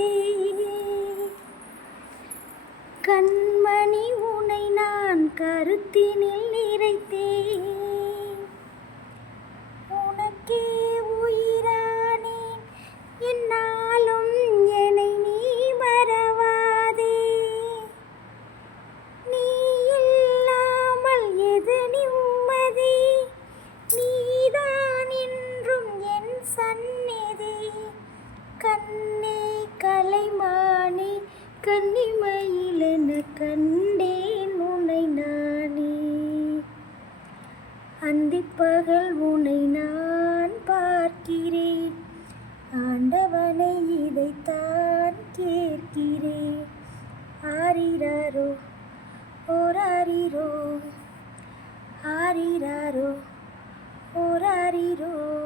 பார்த்தேயே கண்மணி உனை நான் கருத்தினில் நிறைத்தேயே உனக்கே உயிரானேன் என்னாலும் என்னை நீ மறவாதே. நீ இல்லாமல் எது நிம்மதி? நீதான் என்றும் என் சந்நிதி. கண்ணி கன்னிமயிலென கண்டேன் உன்னை நானே. அந்திப்பகல் உன்னை நான் பார்க்கிறேன். ஆண்டவனை இதைத்தான் கேட்கிறேன். ஆரிராரோ ஓராரிரோ ஆரிராரோ ஓராரிரோ.